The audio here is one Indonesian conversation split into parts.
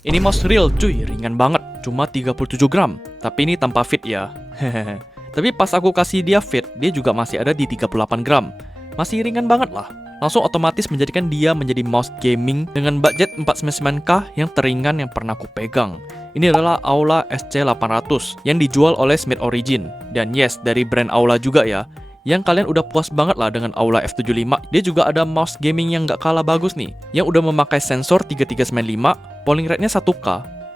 Ini mouse real cuy, ringan banget, cuma 37 gram. Tapi ini tanpa fit ya. Tapi pas aku kasih dia fit, dia juga masih ada di 38 gram. Masih ringan banget lah. Langsung otomatis menjadikan dia menjadi mouse gaming dengan budget 499k yang teringan yang pernah aku pegang. Ini adalah Aula SC800 yang dijual oleh SmithOrigin. Dan yes, dari brand Aula juga ya. Yang kalian udah puas banget lah dengan Aula F75. Dia juga ada mouse gaming yang gak kalah bagus nih, yang udah memakai sensor 3395, polling rate-nya 1K.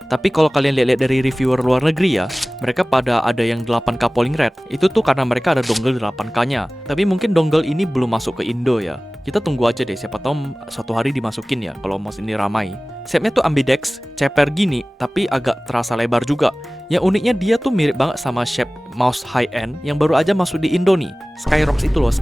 Tapi kalau kalian lihat-lihat dari reviewer luar negeri ya, mereka pada ada yang 8K polling rate. Itu tuh karena mereka ada dongle 8K-nya. Tapi mungkin dongle ini belum masuk ke Indo ya. Kita tunggu aja deh, siapa tahu suatu hari dimasukin ya kalau mouse ini ramai. Shape-nya tuh ambidex, ceper gini, tapi agak terasa lebar juga. Yang uniknya dia tuh mirip banget sama shape mouse high-end yang baru aja masuk di Indo nih. Skyrox itu loh,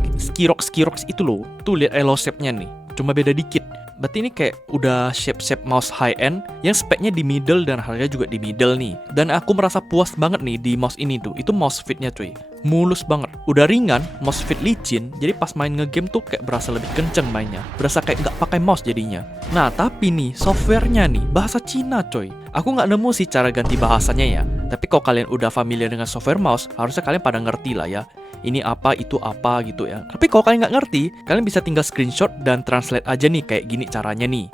Skirox itu loh. Tuh lihat elo shape-nya nih, cuma beda dikit. Berarti ini kayak udah shape-shape mouse high-end yang speknya di middle dan harga juga di middle nih. Dan aku merasa puas banget nih di mouse ini tuh. Itu mouse fit-nya cuy. Mulus banget. Udah ringan, mouse fit licin. Jadi pas main ngegame tuh kayak berasa lebih kenceng mainnya. Berasa kayak nggak pakai mouse jadinya. Nah tapi nih, softwarenya nih, bahasa Cina coy. Aku nggak nemu sih cara ganti bahasanya ya. Tapi kalau kalian udah familiar dengan software mouse, harusnya kalian pada ngerti lah ya. Ini apa, itu apa gitu ya. Tapi kalau kalian nggak ngerti, kalian bisa tinggal screenshot dan translate aja nih kayak gini caranya nih.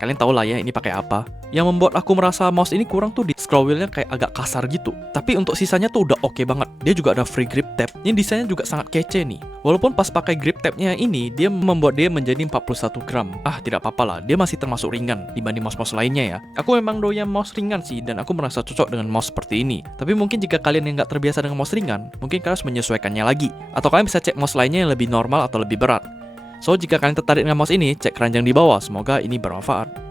Kalian tahu lah ya ini pakai apa. Yang membuat aku merasa mouse ini kurang tuh di scroll wheel-nya kayak agak kasar gitu. Tapi untuk sisanya tuh udah oke banget. Dia juga ada free grip tab. Yang desainnya juga sangat kece nih. Walaupun pas pakai grip tabnya ini, dia membuat dia menjadi 41 gram. Ah, tidak apa-apa lah. Dia masih termasuk ringan dibanding mouse-mouse lainnya ya. Aku memang doyan mouse ringan sih, dan aku merasa cocok dengan mouse seperti ini. Tapi mungkin jika kalian yang nggak terbiasa dengan mouse ringan, mungkin kalian harus menyesuaikannya lagi. Atau kalian bisa cek mouse lainnya yang lebih normal atau lebih berat. So, jika kalian tertarik dengan mouse ini, cek keranjang di bawah. Semoga ini bermanfaat.